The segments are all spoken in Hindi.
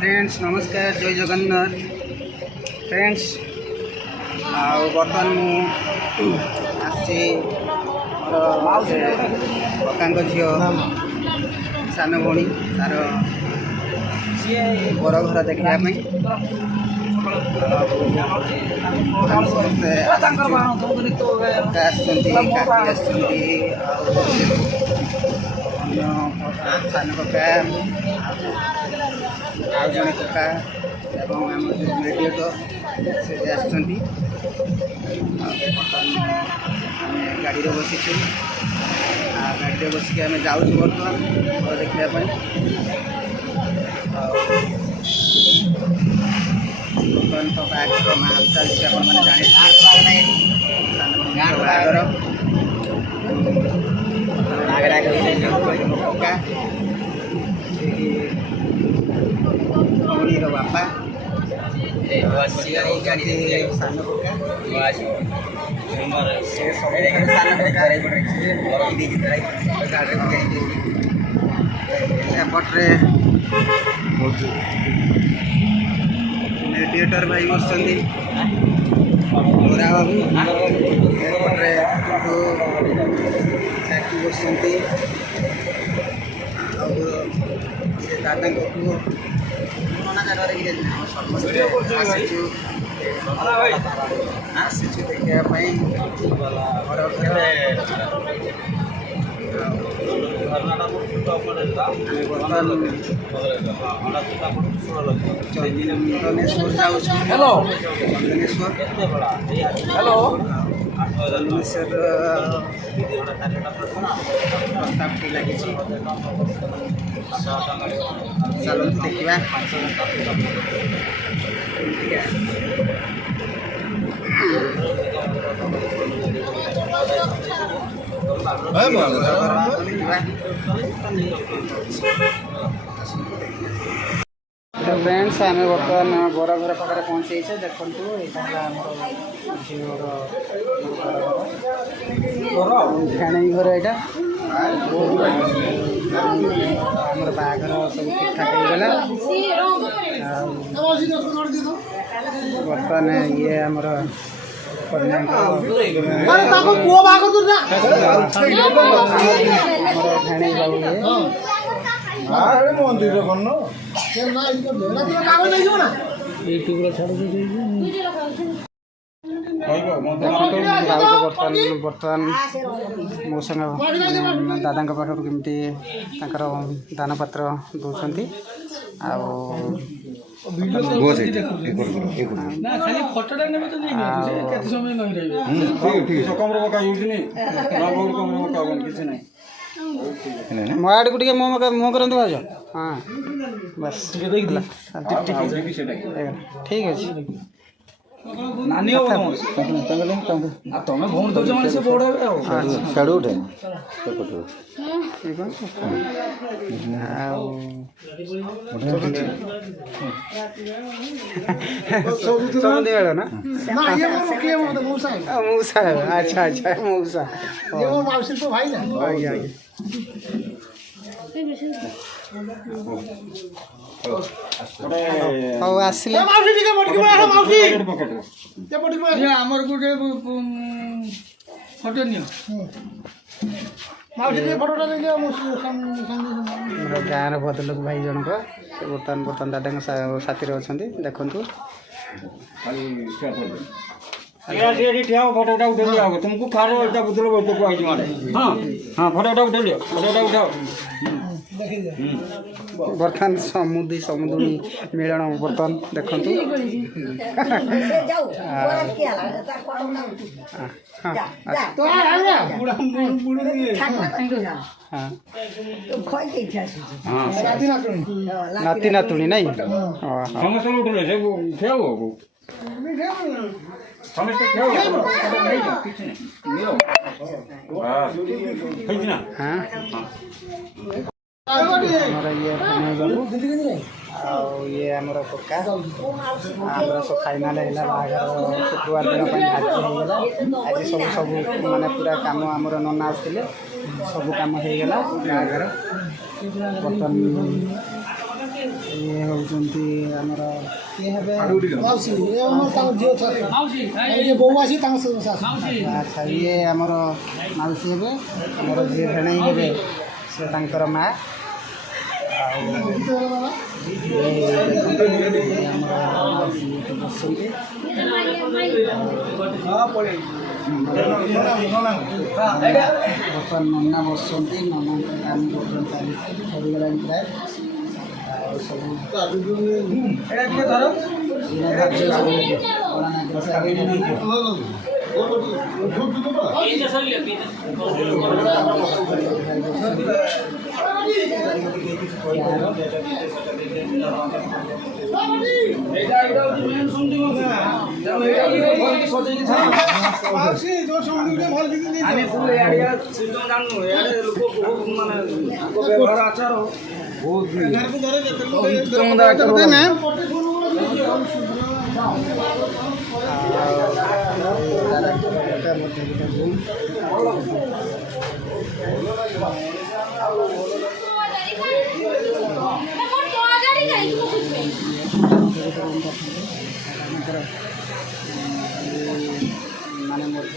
फ्रेंड्स नमस्कार जय जगन्नाथ फ्रेंड्स बर्तमान मुझे कका झी सान भौणी तार बर घर देखापी समस्ते सान कका आज जड़े कका आम जो मेडिएटर से गाड़ी में बसीचु गाड़ी में बसिक आम जाऊँ बर्तमान घर देखापी बर्तमान कका आज हाल चलती आपने जाने कका भौणीर बापा सान एपटे मेडिएटर भाई बसती गोरा बाबू एपटे चाकी बसती दादा पुओ आसीचु देखापी चंदनेश्वर जाऊँ चंदनेश्वर चंदनेश्वर प्रस्ताव लगी चलते देखा फ्रेंड्स आम बर्तमान बर घर पाखे पहुँचे देखु भेणी घर यहाँ बाहर सब ठीक ठाक हो बर्तमान ये आमर भेणी बाबू मंदिर यूट्यूब बर्तमान मो संग दादा पाखर केमती दान पात्र दौरान मो आड़ को मुँह कर भाज हाँ बस ठीक अच्छे नानी तुम भौण दौच माने से बड़ साड़ू उठे ना मऊसा अच्छा अच्छा मऊसा भाई ना आसिले आमर गोटे फोटो नियो गाँव भद्रलोक भाई जनक बर्तमान दादा साथी अच्छा देखु फोटोटा उठे तुमको खार बुतल हाँ हाँ फोटोटा उठे फोटोटा उठाओ बर्तमान समुद्री मिलन बर्तमान देखु नाती नातुणी नहीं ये आमर कका आमर सब फाइनाल है बाहर शुक्रवार दिन भाग्यला आज सब सब माने पूरा काम आमर नना आसते सब कम होगा बाहर बर्तमान ये होती किए हेबे माउसी ये हमर तांग जियो छ माउसी ये बौआ छी तांग माउसी अच्छा ये हमर माउसी हेबे हमर जे भेणई हेबे से तांकर मा ବର୍ତ୍ତମାନ ନନା ବସୁଛନ୍ତି ନନାଙ୍କ କାମ ବର୍ତ୍ତମାନ ଚାଲିଛି ସରିଗଲାଣି ପ୍ରାୟ ଆଉ ସବୁ ମାନେ ମୂର୍ଖ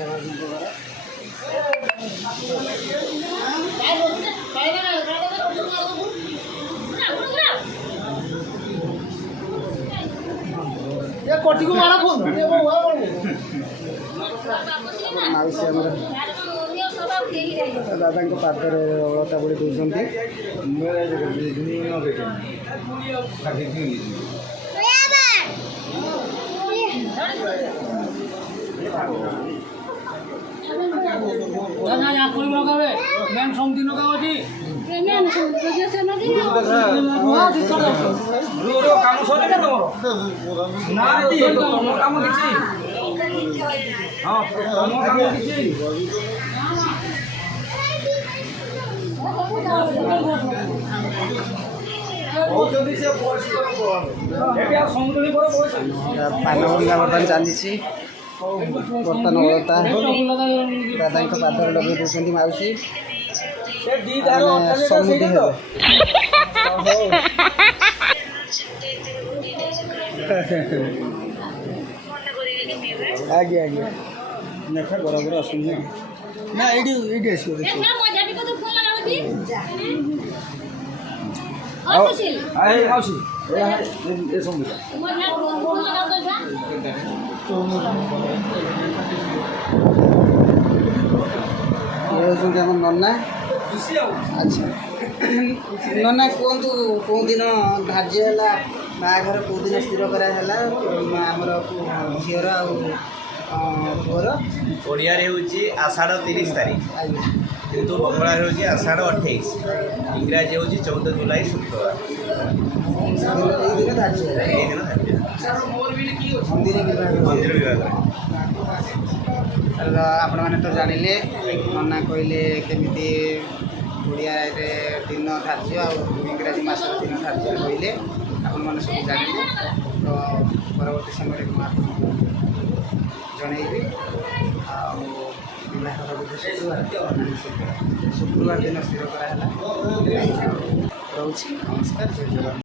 ये कोटी को मारा फोन ये बौआ ମାଉସୀ ଆମର ଦାଦାଙ୍କ ପାଦରେ ଅଳତା ବୋଳି ଦେଉଛନ୍ତି ପାନଭଙ୍ଗା ବର୍ତ୍ତମାନ ଚାଲିଛି ବର୍ତ୍ତମାନ ଅଳତା ଦାଦାଙ୍କ ପାଦରେ ଲଗେଇ ଦେଉଛନ୍ତି ମାଉସୀ ସମୁଦି ହେବେ ଆଜ୍ଞା ଆଜ୍ଞା ଦେଖା ବରାବର ଆସୁନି ନା ଏଇଠି ଆସିବ ହେଉଛନ୍ତି ଆମ ନନା ଆଚ୍ଛା ନନା କୁହନ୍ତୁ କେଉଁଦିନ ଧାର୍ଯ୍ୟ ହେଲା ବାହାଘର କେଉଁଦିନ ସ୍ଥିର କରାହେଲା ଆମର ଝିଅର ଆଉ ପୁଅର ଓଡ଼ିଆରେ ହେଉଛି ଆଷାଢ଼ 30 ତାରିଖ କିନ୍ତୁ ବଙ୍ଗଳାରେ ହେଉଛି ଆଷାଢ଼ 28 ଇଂରାଜୀ ହେଉଛି 14 ଜୁଲାଇ ଶୁକ୍ରବାର ଏଇ ଦିନ ଧାର୍ଯ୍ୟ ହେଲା ଏଇ ଦିନ ମନ୍ଦିର ବିଭାଗ ଆପଣମାନେ ତ ଜାଣିଲେ ନନା କହିଲେ କେମିତି ଓଡ଼ିଆରେ ଦିନ ଧାର୍ଯ୍ୟ ଆଉ ଇଂରାଜୀ ମାସର ଦିନ ଧାର୍ଯ୍ୟ କହିଲେ ଆପଣମାନେ ସବୁ ଜାଣିଲେ ତ ପରବର୍ତ୍ତୀ ସମୟରେ ମୁଁ ଆପଣଙ୍କୁ ଜଣାଇବି ଆଉ ବିବାହର ବୋଧେ ଶୁକ୍ରବାର ଦିନ ସ୍ଥିର କରାହେଲା ରହୁଛି ନମସ୍କାର ଜୟ ଜଗନ୍ନାଥ।